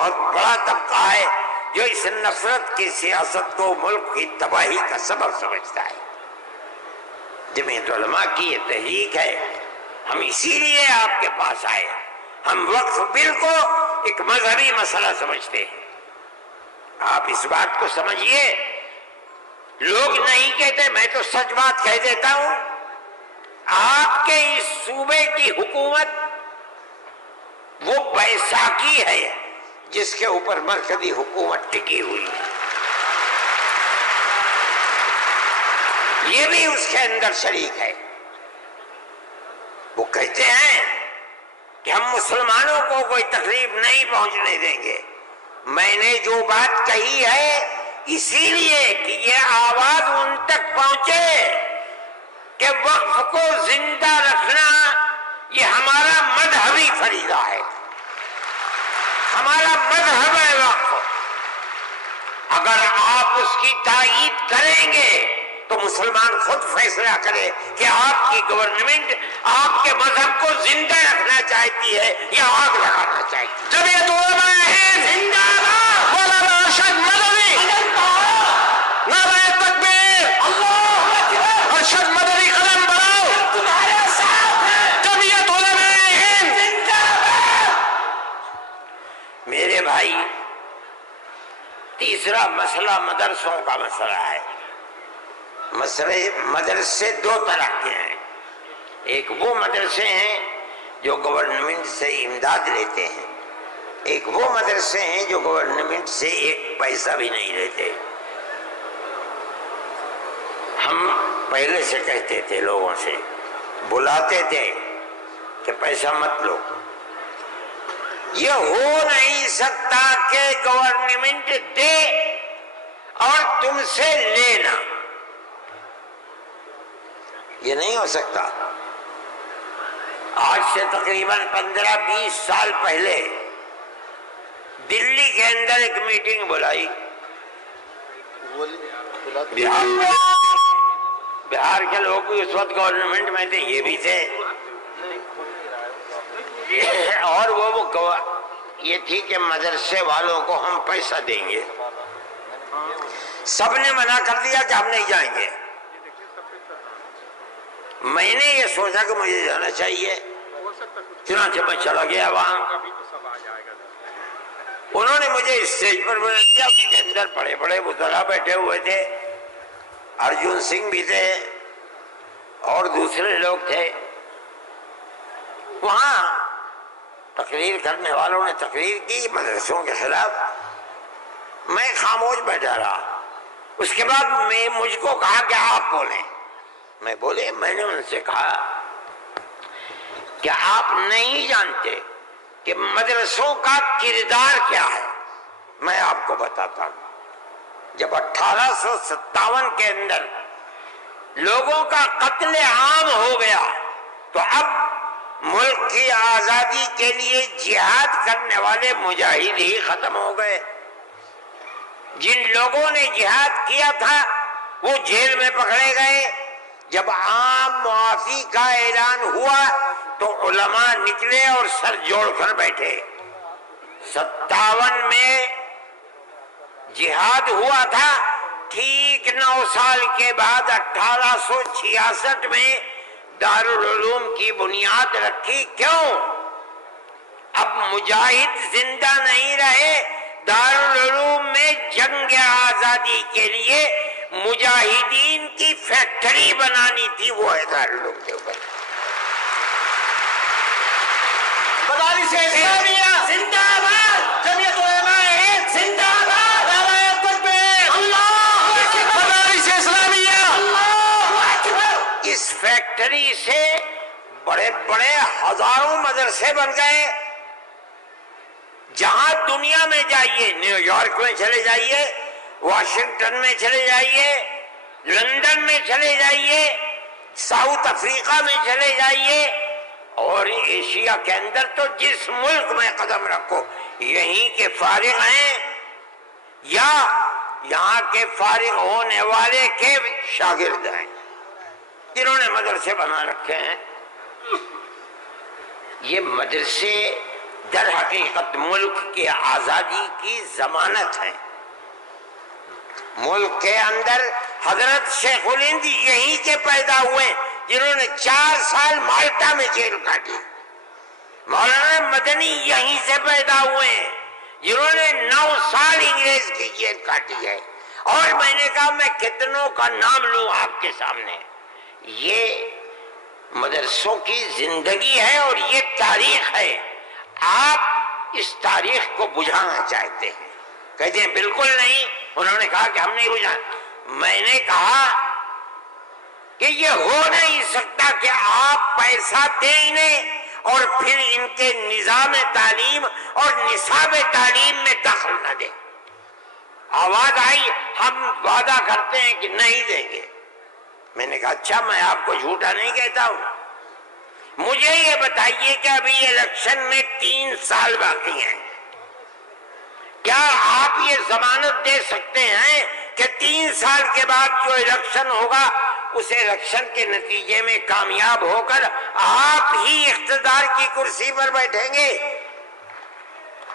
بہت بڑا طبقہ ہے جو اس نفرت کی سیاست کو ملک کی تباہی کا سبب سمجھتا ہے۔ جمعیت علماء کی یہ تحریک ہے، ہم اسی لیے آپ کے پاس آئے۔ ہم وقف بل کو ایک مذہبی مسئلہ سمجھتے ہیں۔ آپ اس بات کو سمجھیے، لوگ نہیں کہتے، میں تو سچ بات کہہ دیتا ہوں، آپ کے اس صوبے کی حکومت وہ بیساکھی ہے جس کے اوپر مرکزی حکومت ٹکی ہوئی ہے، یہ بھی اس کے اندر شریک ہے۔ وہ کہتے ہیں کہ ہم مسلمانوں کو کوئی تکلیف نہیں پہنچنے دیں گے۔ میں نے جو بات کہی ہے اسی لیے کہ یہ آواز ان تک پہنچے کہ وقف کو زندہ رکھنا یہ ہمارا مذہبی فریضہ ہے، ہمارا مذہب ہے وقف۔ اگر آپ اس کی تائید کریں گے تو مسلمان خود فیصلہ کرے کہ آپ کی گورنمنٹ آپ کے مذہب کو زندہ رکھنا چاہتی ہے یا آگ لگانا چاہتی ہے۔ جمعیت علماء ہند زندہ باد، مولانا ارشد مدنی، نعرہ تکبیر، اللہ اکبر، ارشد مدنی قلم بڑھاؤ، تمہارے ساتھ ہیں، جمعیت علماء ہند زندہ باد۔ میرے بھائی، تیسرا مسئلہ مدرسوں کا مسئلہ ہے۔ مدرسے دو طرح کے ہیں، ایک وہ مدرسے ہیں جو گورنمنٹ سے امداد لیتے ہیں، ایک وہ مدرسے ہیں جو گورنمنٹ سے ایک پیسہ بھی نہیں لیتے۔ ہم پہلے سے کہتے تھے، لوگوں سے بلاتے تھے کہ پیسہ مت لو۔ یہ ہو نہیں سکتا کہ گورنمنٹ دے اور تم سے لینا، یہ نہیں ہو سکتا۔ آج سے تقریباً 15-20 سال پہلے دلی کے اندر ایک میٹنگ بلائی، بہار کے لوگ بھی اس وقت گورنمنٹ میں تھے، یہ بھی تھے، اور وہ یہ تھی کہ مدرسے والوں کو ہم پیسہ دیں گے۔ سب نے منع کر دیا کہ ہم نہیں جائیں گے۔ میں نے یہ سوچا کہ مجھے جانا چاہیے، چنانچہ میں چلا گیا وہاں۔ انہوں نے مجھے اسٹیج پر بلا دیا، اس کے اندر بڑے بڑے وزراء بیٹھے ہوئے تھے، ارجن سنگھ بھی تھے اور دوسرے لوگ تھے۔ وہاں تقریر کرنے والوں نے تقریر کی مدرسوں کے خلاف، میں خاموش بیٹھا رہا۔ اس کے بعد مجھ کو کہا کہ آپ بولیں۔ میں بولے، میں نے ان سے کہا کہ آپ نہیں جانتے کہ مدرسوں کا کردار کیا ہے۔ میں آپ کو بتاتا ہوں، جب 1857 کے اندر لوگوں کا قتل عام ہو گیا تو اب ملک کی آزادی کے لیے جہاد کرنے والے مجاہد ہی ختم ہو گئے۔ جن لوگوں نے جہاد کیا تھا وہ جیل میں پکڑے گئے۔ جب عام معافی کا اعلان ہوا تو علماء نکلے اور سر جوڑ کر بیٹھے۔ 57 میں جہاد ہوا تھا، ٹھیک 9 سال کے بعد 1866 میں دارالعلوم کی بنیاد رکھی۔ کیوں؟ اب مجاہد زندہ نہیں رہے، دارالعلوم میں جنگ آزادی کے لیے مجاہدین کی فیکٹری بنانی تھی، وہ ہے دارالعلوم کے اوپر۔ مدارس اسلامیہ زندہ باد، جمعیت علماء ہند زندہ باد، نعرہ تکبیر، اللہ اکبر، مدارس اسلامیہ، اللہ اکبر۔ اس فیکٹری سے بڑے بڑے ہزاروں مدرسے بن گئے۔ جہاں دنیا میں جائیے، نیو یارک میں چلے جائیے، واشنگٹن میں چلے جائیے، لندن میں چلے جائیے، ساؤتھ افریقہ میں چلے جائیے، اور ایشیا کے اندر تو جس ملک میں قدم رکھو یہیں کے فارغ ہیں یا یہاں کے فارغ ہونے والے کے شاگرد ہیں جنہوں نے مدرسے بنا رکھے ہیں۔ یہ مدرسے در حقیقت ملک کی آزادی کی ضمانت ہے۔ ملک کے اندر حضرت شیخ الہند یہیں کے پیدا ہوئے جنہوں نے 4 سال مالٹا میں جیل کاٹی۔ مولانا مدنی یہیں سے پیدا ہوئے ہیں جنہوں نے 9 سال انگریز کی جیل کاٹی ہے۔ اور میں نے کہا میں کتنوں کا نام لوں آپ کے سامنے۔ یہ مدرسوں کی زندگی ہے اور یہ تاریخ ہے۔ آپ اس تاریخ کو بجھانا چاہتے ہیں، کہتے ہیں بالکل نہیں۔ انہوں نے کہا کہ ہم نہیں بجھانا۔ میں نے کہا کہ یہ ہو نہیں سکتا کہ آپ پیسہ دیں انہیں اور پھر ان کے نظام تعلیم اور نصاب تعلیم میں دخل نہ دیں۔ آواز آئی ہم وعدہ کرتے ہیں کہ نہیں دیں گے۔ میں نے کہا اچھا، میں آپ کو جھوٹا نہیں کہتا ہوں۔ مجھے یہ بتائیے کہ ابھی الیکشن میں 3 سال باقی ہیں، کیا آپ یہ ضمانت دے سکتے ہیں کہ 3 سال کے بعد جو الیکشن ہوگا اس الیکشن کے نتیجے میں کامیاب ہو کر آپ ہی اقتدار کی کرسی پر بیٹھیں گے؟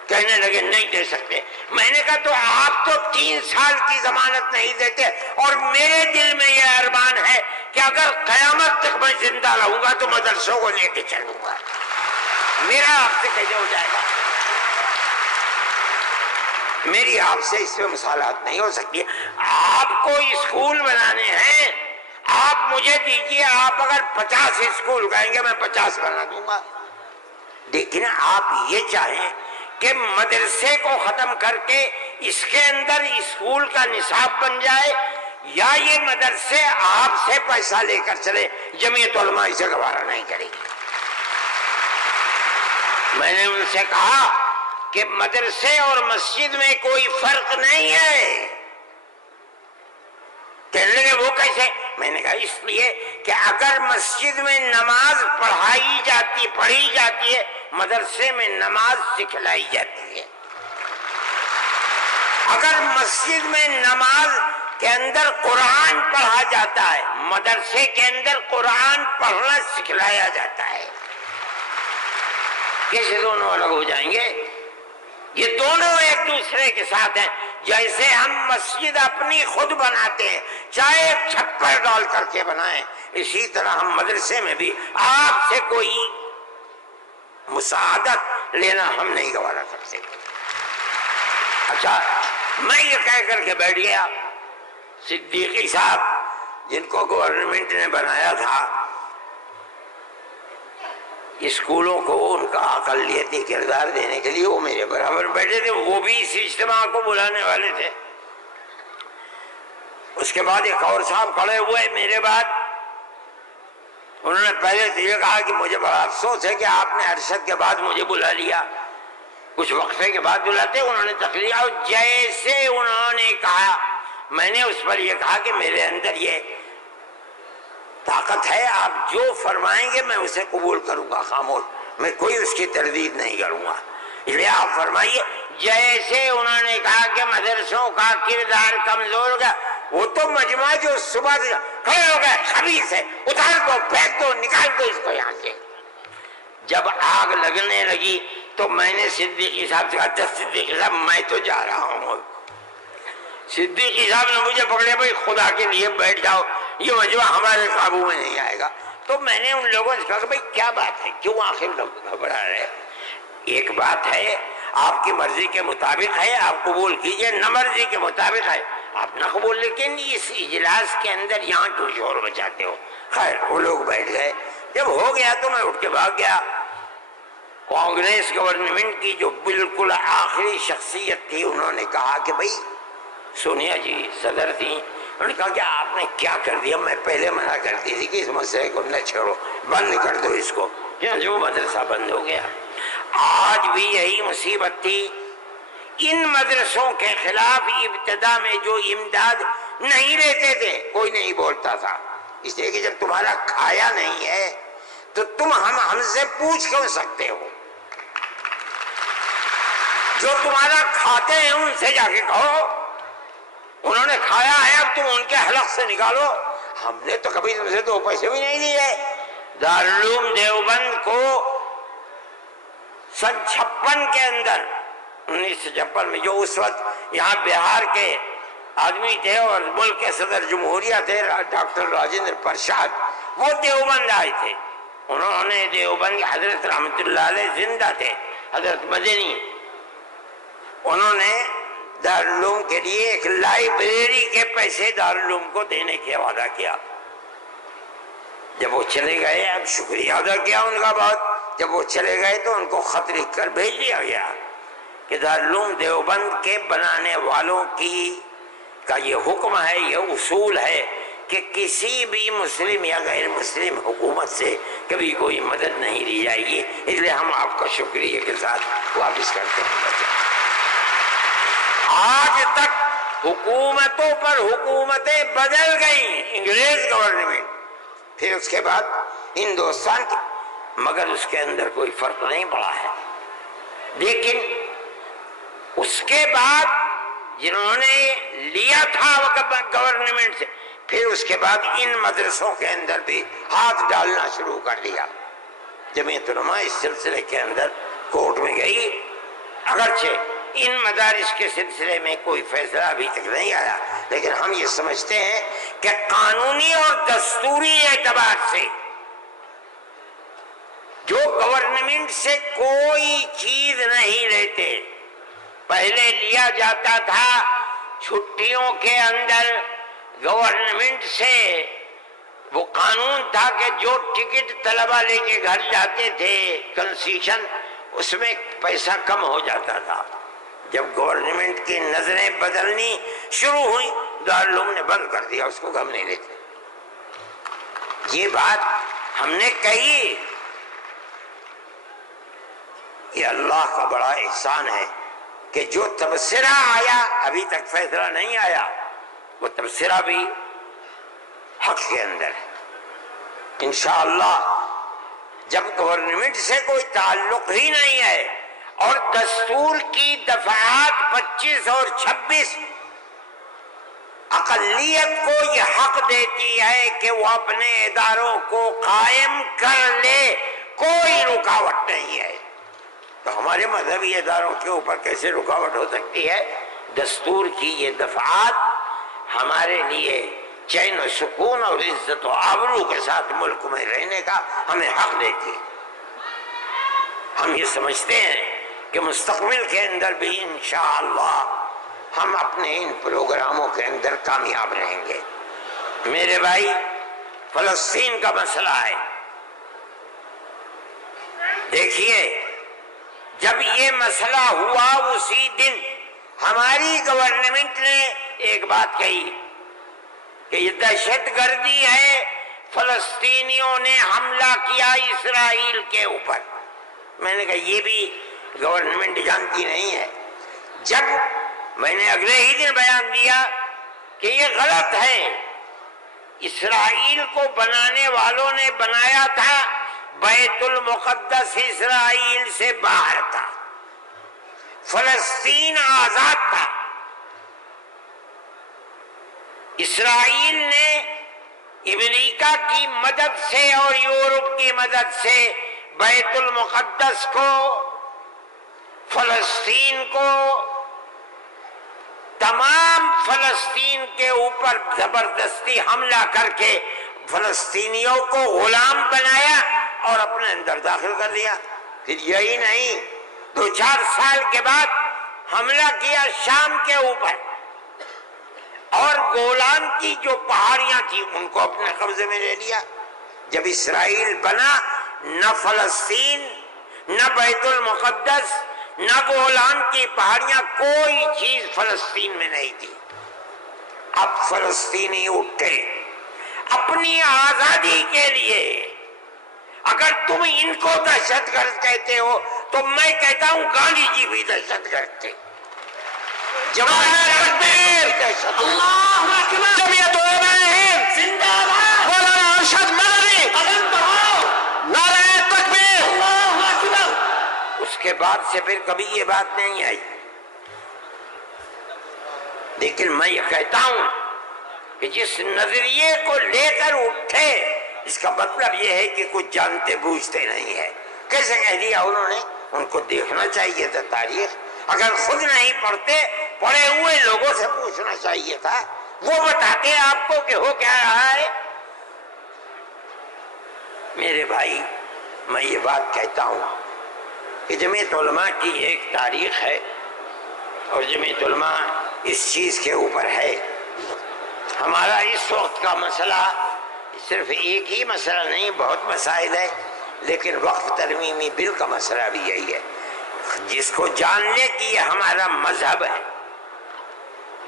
کہنے لگے نہیں دے سکتے۔ میں نے کہا تو آپ تو 3 سال کی ضمانت نہیں دیتے، اور میرے دل میں یہ ارمان ہے کہ اگر قیامت تک میں زندہ رہوں گا تو مدرسوں کو لے کے چلوں گا۔ میرا آپ سے کیسے ہو جائے گا؟ میری آپ سے اس میں مصالحت نہیں ہو سکتی۔ آپ کو اسکول بنانے ہیں، آپ مجھے دیجیے، آپ اگر 50 اسکول کہیں گے میں 50 بنا دوں گا۔ لیکن آپ یہ چاہیں کہ مدرسے کو ختم کر کے اس کے اندر اسکول کا نصاب بن جائے، یا یہ مدرسے آپ سے پیسہ لے کر چلے، جمعیت علماء اسے گوارا نہیں کرے گی۔ میں نے ان سے کہا کہ مدرسے اور مسجد میں کوئی فرق نہیں ہے۔ کہنے لگے وہ کیسے؟ میں نے کہا اس لیے کہ اگر مسجد میں نماز پڑھی جاتی ہے، مدرسے میں نماز سکھلائی جاتی ہے۔ اگر مسجد میں نماز کے اندر قرآن پڑھا جاتا ہے، مدرسے کے اندر قرآن پڑھنا سکھلایا جاتا ہے۔ کیسے دونوں الگ ہو جائیں گے؟ یہ دونوں ایک دوسرے کے ساتھ ہیں۔ جیسے ہم مسجد اپنی خود بناتے ہیں، چاہے چھپر ڈال کر کے بنائیں، اسی طرح ہم مدرسے میں بھی آپ سے کوئی مساعدت لینا ہم نہیں گوارا کر سکتے۔ اچھا، میں یہ کہہ کر کے بیٹھ گیا۔ صدیقی صاحب جن کو گورنمنٹ نے بنایا تھا اسکولوں کو ان کا اقلیتی کردار دینے کے لیے، وہ میرے برابر بیٹھے تھے، وہ بھی اس اجتماع کو بلانے والے تھے۔ اس کے بعد ایک اور صاحب کھڑے ہوئے میرے بعد، انہوں نے پہلے سے یہ کہا کہ مجھے بڑا افسوس ہے کہ آپ نے ارشد کے بعد مجھے بلا لیا، کچھ وقفے کے بعد بلاتے۔ انہوں نے تقریر، اور جیسے انہوں نے کہا میں نے اس پر یہ کہا کہ میرے اندر یہ طاقت ہے، آپ جو فرمائیں گے میں اسے قبول کروں گا، خاموش، میں کوئی اس کی تردید نہیں کروں گا، اس لیے آپ فرمائیے۔ جیسے انہوں نے کہا کہ مدرسوں کا کردار کمزور ہو گیا، وہ تو مجمع جو صبح سے کھڑے ہو گئے، خبیث ہے، اتار دو، پھینک دو، نکال دو اس کو یہاں سے۔ جب آگ لگنے لگی تو میں نے صدیقی صاحب سے کہا صدیقی صاحب میں تو جا رہا ہوں۔ صدیقی صاحب نے مجھے پکڑے، بھائی خدا کے لیے بیٹھ جاؤ، یہ مجمع ہمارے قابو میں نہیں آئے گا۔ تو میں نے ان لوگوں سے کہا کہ بھائی کیا بات ہے، کیوں آخر لوگ گھبرا رہے؟ ایک بات ہے، آپ کی مرضی کے مطابق ہے آپ قبول کیجئے، نہ مرضی کے مطابق ہے آپ نہ قبول، لیکن اس اجلاس کے اندر یہاں کیوں شور بچاتے ہو؟ خیر وہ لوگ بیٹھ گئے۔ جب ہو گیا تو میں اٹھ کے بھاگ گیا۔ کانگریس گورنمنٹ کی جو بالکل آخری شخصیت تھی، انہوں نے کہا کہ بھائی سونیا جی صدر تھی، انہوں نے کہا کہ آپ نے کیا کر دیا؟ میں پہلے منع کرتی تھی کہ اس مسئلے کو نہ چھوڑو، بند کر دو اس کو، جو مدرسہ بند ہو گیا۔ آج بھی یہی مصیبت تھی، ان مدرسوں کے خلاف ابتدا میں جو امداد نہیں لیتے تھے کوئی نہیں بولتا تھا، اس لیے کہ جب تمہارا کھایا نہیں ہے تو تم ہم سے پوچھ کیوں سکتے ہو؟ جو تمہارا کھاتے ہیں ان سے جا کے کہو، انہوں نے کھایا ہے اب تم ان کے حلق سے نکالو۔ ہم نے تو کبھی تم سے 2 پیسے بھی نہیں دیے۔ دارالعلوم دیوبند کو سن 56 کے اندر 1956 میں، جو اس وقت یہاں بہار کے آدمی تھے اور ملک کے صدر جمہوریہ تھے ڈاکٹر راجندر پرساد، وہ دیوبند آئے تھے. انہوں نے دیوبند حضرت رحمت اللہ علیہ زندہ تھے، حضرت مدنی، انہوں نے دارالعلوم کے لیے ایک لائبریری کے پیسے دارالعلوم کو دینے کا وعدہ کیا. جب وہ چلے گئے، اب شکریہ ادا کیا ان کا بہت، جب وہ چلے گئے تو ان کو خط لکھ کر بھیج دیا گیا کہ دارالعلوم دیوبند کے بنانے والوں کا یہ حکم ہے، یہ اصول ہے کہ کسی بھی مسلم یا غیر مسلم حکومت سے کبھی کوئی مدد نہیں لی جائے گی، اس لیے ہم آپ کا شکریہ کے ساتھ واپس کرتے ہیں. آج تک حکومتوں پر حکومتیں بدل گئیں، انگریز گورنمنٹ، پھر اس کے بعد ہندوستان کی، مگر اس کے اندر کوئی فرق نہیں پڑا ہے. لیکن اس کے بعد جنہوں نے لیا تھا گورنمنٹ سے، پھر اس کے بعد ان مدرسوں کے اندر بھی ہاتھ ڈالنا شروع کر دیا. جمعیت علماء اس سلسلے کے اندر کورٹ میں گئی، اگرچہ ان مدارس کے سلسلے میں کوئی فیصلہ ابھی تک نہیں آیا، لیکن ہم یہ سمجھتے ہیں کہ قانونی اور دستوری اعتبار سے جو گورنمنٹ سے کوئی چیز نہیں لیتے، پہلے لیا جاتا تھا چھٹیوں کے اندر گورنمنٹ سے، وہ قانون تھا کہ جو ٹکٹ طلبہ لے کے گھر جاتے تھے کنسیشن، اس میں پیسہ کم ہو جاتا تھا. جب گورنمنٹ کی نظریں بدلنی شروع ہوئی، دارالعلوم نے بند کر دیا، اس کو ہم نہیں لیتے. یہ بات ہم نے کہی، یہ اللہ کا بڑا احسان ہے کہ جو تبصرہ آیا، ابھی تک فیصلہ نہیں آیا، وہ تبصرہ بھی حق کے اندر ہے. انشاءاللہ جب گورنمنٹ سے کوئی تعلق ہی نہیں ہے اور دستور کی دفعات 25 اور 26 اقلیت کو یہ حق دیتی ہے کہ وہ اپنے اداروں کو قائم کر لے، کوئی رکاوٹ نہیں ہے، تو ہمارے مذہبی اداروں کے اوپر کیسے رکاوٹ ہو سکتی ہے؟ دستور کی یہ دفعات ہمارے لیے چین و سکون اور عزت و آبرو کے ساتھ ملک میں رہنے کا ہمیں حق دیتی ہے. ہم یہ سمجھتے ہیں کہ مستقبل کے اندر بھی انشاءاللہ ہم اپنے ان پروگراموں کے اندر کامیاب رہیں گے. میرے بھائی، فلسطین کا مسئلہ ہے. دیکھیے، جب یہ مسئلہ ہوا اسی دن ہماری گورنمنٹ نے ایک بات کہی کہ یہ دہشت گردی ہے، فلسطینیوں نے حملہ کیا اسرائیل کے اوپر. میں نے کہا یہ بھی گورنمنٹ جانتی نہیں ہے. جب میں نے اگلے ہی دن بیان دیا کہ یہ غلط ہے، اسرائیل کو بنانے والوں نے بنایا تھا، بیت المقدس اسرائیل سے باہر تھا، فلسطین آزاد تھا. اسرائیل نے امریکہ کی مدد سے اور یورپ کی مدد سے بیت المقدس کو، فلسطین کو، تمام فلسطین کے اوپر زبردستی حملہ کر کے فلسطینیوں کو غلام بنایا اور اپنے اندر داخل کر لیا. پھر یہی نہیں، 2-4 سال کے بعد حملہ کیا شام کے اوپر، اور گولان کی جو پہاڑیاں تھیں ان کو اپنے قبضے میں لے لیا. جب اسرائیل بنا، نہ فلسطین، نہ بیت المقدس، نہ گولان کی پہاڑیاں، کوئی چیز فلسطین میں نہیں تھی. اب فلسطینی اٹھے اپنی آزادی کے لیے. اگر تم ان کو دہشت گرد کہتے ہو تو میں کہتا ہوں گاندھی جی بھی دہشت گرد تھے. جمعیت علماء ہند زندہ باد، مولانا ارشد مدنی قدم بڑھاؤ، نعرہ تکبیر، اللہ اکبر. اس کے بعد سے پھر کبھی یہ بات نہیں آئی. لیکن میں یہ کہتا ہوں کہ جس نظریے کو لے کر اٹھے، اس کا مطلب یہ ہے کہ کچھ جانتے بوجھتے نہیں ہے. کیسے کہہ دیا انہوں نے؟ ان کو دیکھنا چاہیے تھا تاریخ. اگر خود نہیں پڑھتے پڑھے ہوئے لوگوں سے پوچھنا چاہیے تھا، وہ بتاتے آپ کو کہ ہو کیا رہا ہے. میرے بھائی میں یہ بات کہتا ہوں کہ جمعیت علماء کی ایک تاریخ ہے اور جمعیت علماء اس چیز کے اوپر ہے. ہمارا اس وقت کا مسئلہ صرف ایک ہی مسئلہ نہیں، بہت مسائل ہے، لیکن وقف ترمیمی بل کا مسئلہ بھی یہی ہے جس کو جاننے کی یہ ہمارا مذہب ہے.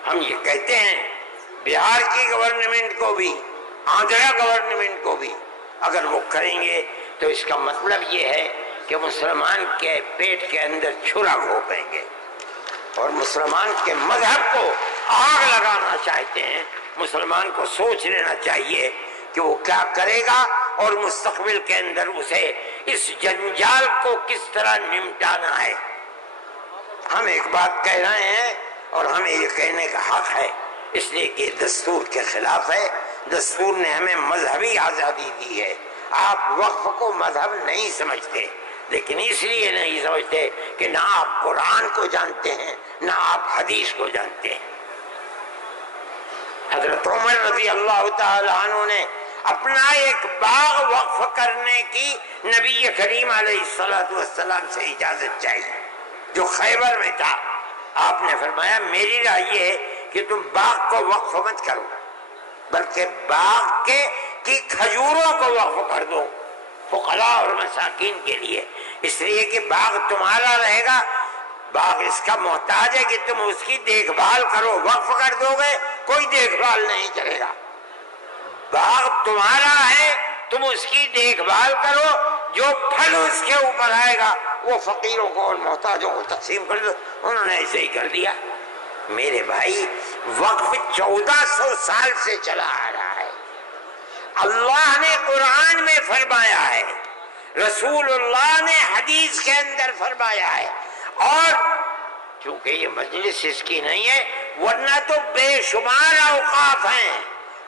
ہم یہ کہتے ہیں بہار کی گورنمنٹ کو بھی، آندھرا گورنمنٹ کو بھی اگر وہ کریں گے تو اس کا مطلب یہ ہے کہ مسلمان کے پیٹ کے اندر چھرا گھونپیں گے اور مسلمان کے مذہب کو آگ لگانا چاہتے ہیں. مسلمان کو سوچ لینا چاہیے کہ وہ کیا کرے گا اور مستقبل کے اندر اسے اس جنجال کو کس طرح نمٹانا ہے. ہم ایک بات کہہ رہے ہیں اور ہمیں یہ کہنے کا حق ہے، اس لیے کہ دستور کے خلاف ہے. دستور نے ہمیں مذہبی آزادی دی ہے. آپ وقف کو مذہب نہیں سمجھتے، لیکن اس لیے نہیں سمجھتے کہ نہ آپ قرآن کو جانتے ہیں نہ آپ حدیث کو جانتے ہیں. حضرت عمر رضی اللہ تعالی عنہ نے اپنا ایک باغ وقف کرنے کی نبی کریم علیہ السلام سے اجازت چاہیے جو خیبر میں تھا. آپ نے فرمایا میری رائے یہ ہے کہ تم باغ کو وقف مت کرو بلکہ باغ کی کھجوروں کو وقف کر دو فقراء اور مساکین کے لیے، اس لیے کہ باغ تمہارا رہے گا. باغ اس کا محتاج ہے کہ تم اس کی دیکھ بھال کرو. وقف کر دو گے کوئی دیکھ بھال نہیں کرے گا. باغ تمہارا ہے، تم اس کی دیکھ بھال کرو، جو پھل اس کے اوپر آئے گا وہ فقیروں کو اور محتاجوں کو تقسیم کر دو. انہوں نے ایسے ہی کر دیا. میرے بھائی وقف 1400 سال سے چلا آ رہا ہے. اللہ نے قرآن میں فرمایا ہے، رسول اللہ نے حدیث کے اندر فرمایا ہے، اور چونکہ یہ مجلس اس کی نہیں ہے ورنہ تو بے شمار اوقاف ہیں.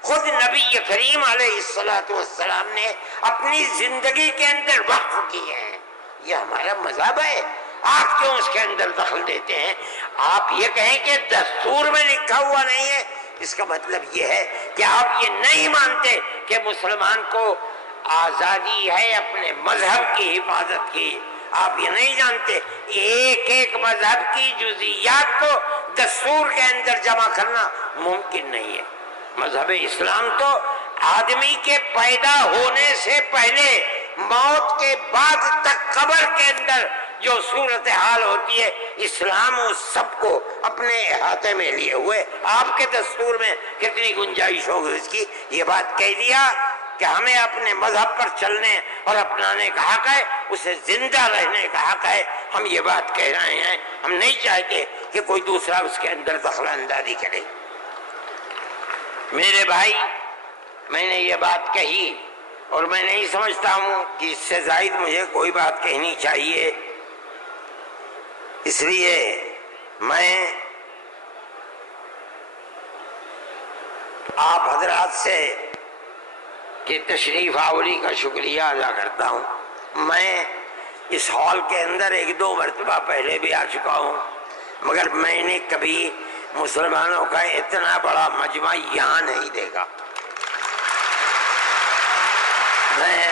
خود نبی کریم علیہ السلام نے اپنی زندگی کے اندر وقف کیے ہیں. یہ ہمارا مذہب ہے، آپ کیوں اس کے اندر دخل دیتے ہیں؟ آپ یہ کہیں کہ دستور میں لکھا ہوا نہیں ہے، اس کا مطلب یہ ہے کہ آپ یہ نہیں مانتے کہ مسلمان کو آزادی ہے اپنے مذہب کی حفاظت کی. آپ یہ نہیں جانتے ایک ایک مذہب کی جزئیات کو دستور کے اندر جمع کرنا ممکن نہیں ہے. مذہب اسلام تو آدمی کے پیدا ہونے سے پہلے موت کے بعد تک قبر کے اندر جو صورتحال ہوتی ہے اسلام اس سب کو اپنے احاطے میں لیے ہوئے. آپ کے دستور میں کتنی گنجائش ہوگی اس کی؟ یہ بات کہہ دیا کہ ہمیں اپنے مذہب پر چلنے اور اپنانے کا حق ہے، اسے زندہ رہنے کا حق ہے. ہم یہ بات کہہ رہے ہیں، ہم نہیں چاہتے کہ کوئی دوسرا اس کے اندر دخل اندازی کرے. میرے بھائی میں نے یہ بات کہی اور میں نہیں سمجھتا ہوں کہ اس سے زائد مجھے کوئی بات کہنی چاہیے. اس لیے میں آپ حضرات سے کہ تشریف آوری کا شکریہ ادا کرتا ہوں. میں اس ہال کے اندر 1-2 مرتبہ پہلے بھی آ چکا ہوں، مگر میں نے کبھی مسلمانوں کا اتنا بڑا مجمع یہاں نہیں دیکھا. میں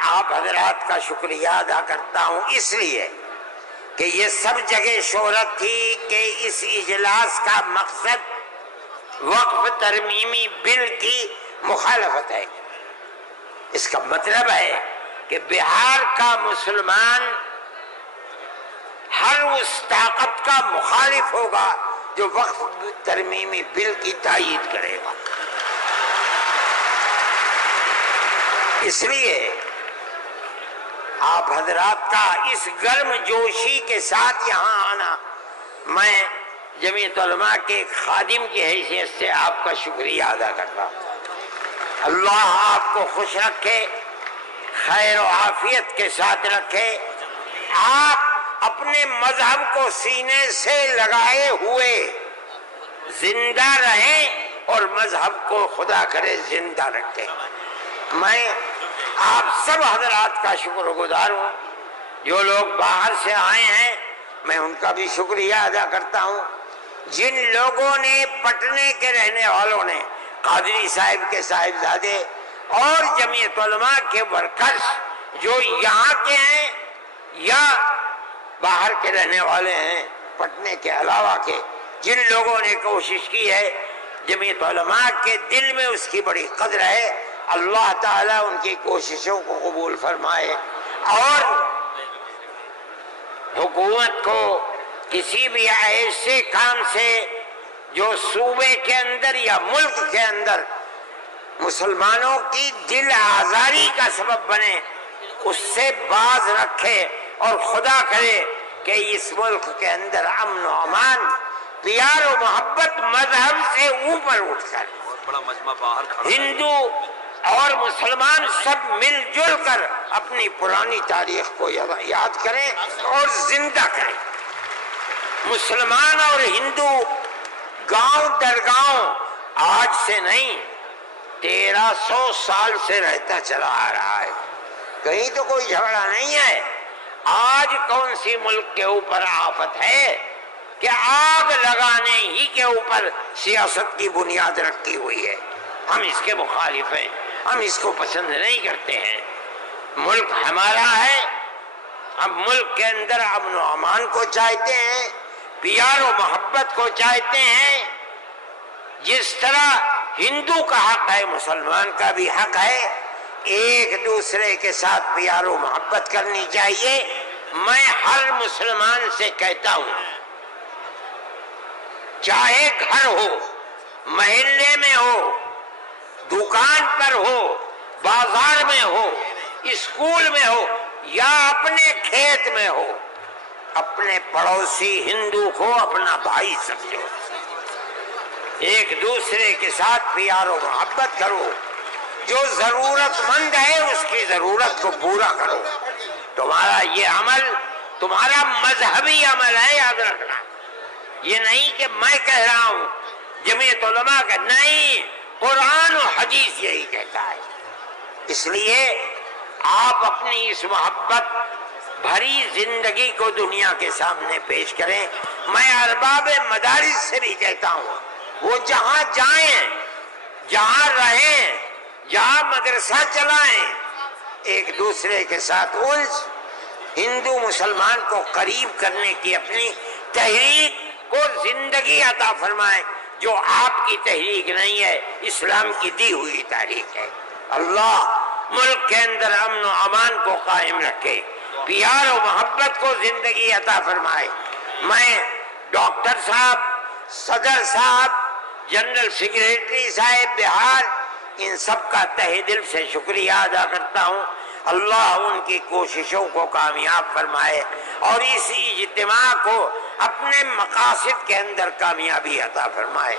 آپ حضرات کا شکریہ ادا کرتا ہوں اس لیے کہ یہ سب جگہ شہرت تھی کہ اس اجلاس کا مقصد وقف ترمیمی بل کی مخالفت ہے. اس کا مطلب ہے کہ بہار کا مسلمان ہر اس طاقت کا مخالف ہوگا جو وقف ترمیمی بل کی تائید کرے گا. اس لیے آپ حضرات کا اس گرم جوشی کے ساتھ یہاں آنا، میں جمعیت علماء کے خادم کی حیثیت سے آپ کا شکریہ ادا کرتا ہوں. اللہ آپ کو خوش رکھے، خیر و عافیت کے ساتھ رکھے. آپ اپنے مذہب کو سینے سے لگائے ہوئے زندہ رہیں اور مذہب کو خدا کرے زندہ رکھے۔ میں آپ سب حضرات کا شکر گزار ہوں، جو لوگ باہر سے آئے ہیں میں ان کا بھی شکریہ ادا کرتا ہوں۔ جن لوگوں نے پٹنے کے رہنے والوں نے، قادری صاحب کے صاحبزادے اور جمعیت علماء کے ورکرز جو یہاں کے ہیں یا باہر کے رہنے والے ہیں پٹنے کے علاوہ کے، جن لوگوں نے کوشش کی ہے، جمعیت علماء کے دل میں اس کی بڑی قدر ہے۔ اللہ تعالیٰ ان کی کوششوں کو قبول فرمائے اور حکومت کو کسی بھی ایسے کام سے جو صوبے کے اندر یا ملک کے اندر مسلمانوں کی دل آزاری کا سبب بنے اس سے باز رکھے، اور خدا کرے کہ اس ملک کے اندر امن و امان، پیار و محبت مذہب سے اوپر اٹھ کر بڑا مجمع باہر کھڑا ہندو اور مسلمان سب مل جل کر اپنی پرانی تاریخ کو یاد کریں اور زندہ کریں۔ مسلمان اور ہندو گاؤں در گاؤں آج سے نہیں 1300 سال سے رہتا چلا آ رہا ہے، کہیں تو کوئی جھگڑا نہیں ہے۔ آج کون سی ملک کے اوپر آفت ہے کہ آگ لگانے ہی کے اوپر سیاست کی بنیاد رکھی ہوئی ہے۔ ہم اس کے مخالف ہیں، ہم اس کو پسند نہیں کرتے ہیں۔ ملک ہمارا ہے، ہم ملک کے اندر امن و امان کو چاہتے ہیں، پیار و محبت کو چاہتے ہیں۔ جس طرح ہندو کا حق ہے مسلمان کا بھی حق ہے، ایک دوسرے کے ساتھ پیار و محبت کرنی چاہیے۔ میں ہر مسلمان سے کہتا ہوں، چاہے گھر ہو، محلے میں ہو، دکان پر ہو، بازار میں ہو، اسکول میں ہو یا اپنے کھیت میں ہو، اپنے پڑوسی ہندو کو اپنا بھائی سمجھو، ایک دوسرے کے ساتھ پیار و محبت کرو، جو ضرورت مند ہے اس کی ضرورت کو پورا کرو۔ تمہارا یہ عمل تمہارا مذہبی عمل ہے، یاد رکھنا۔ یہ نہیں کہ میں کہہ رہا ہوں، جمعیت علماء کا نہیں، قرآن و حدیث یہی کہتا ہے۔ اس لیے آپ اپنی اس محبت بھری زندگی کو دنیا کے سامنے پیش کریں۔ میں ارباب مدارس سے بھی کہتا ہوں، وہ جہاں جائیں، جہاں رہیں، جہاں مدرسہ چلائیں، ایک دوسرے کے ساتھ الجھ، ہندو مسلمان کو قریب کرنے کی اپنی تحریک کو زندگی عطا فرمائیں، جو آپ کی تحریک نہیں ہے، اسلام کی دی ہوئی تحریک ہے۔ اللہ ملک کے اندر امن و امان کو قائم رکھے، پیار و محبت کو زندگی عطا فرمائے۔ میں ڈاکٹر صاحب، صدر صاحب، جنرل سیکریٹری صاحب بہار، ان سب کا تہہ دل سے شکریہ ادا کرتا ہوں۔ اللہ ان کی کوششوں کو کامیاب فرمائے اور اس اجتماع کو اپنے مقاصد کے اندر کامیابی عطا فرمائے۔